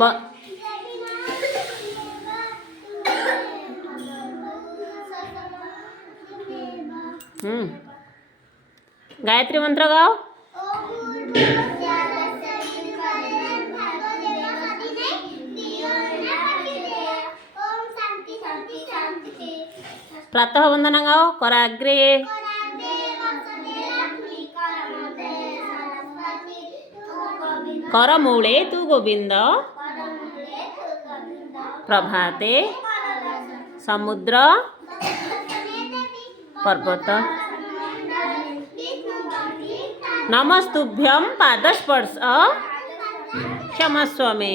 ब गायत्री मंत्र गाओ। प्रातः वंदना गाओ। कराग्रे करमूले तु गोविंद प्रभाते समुद्र पर्वत नमस्तुभ्यं पादस्पर्श क्षमस्व मे।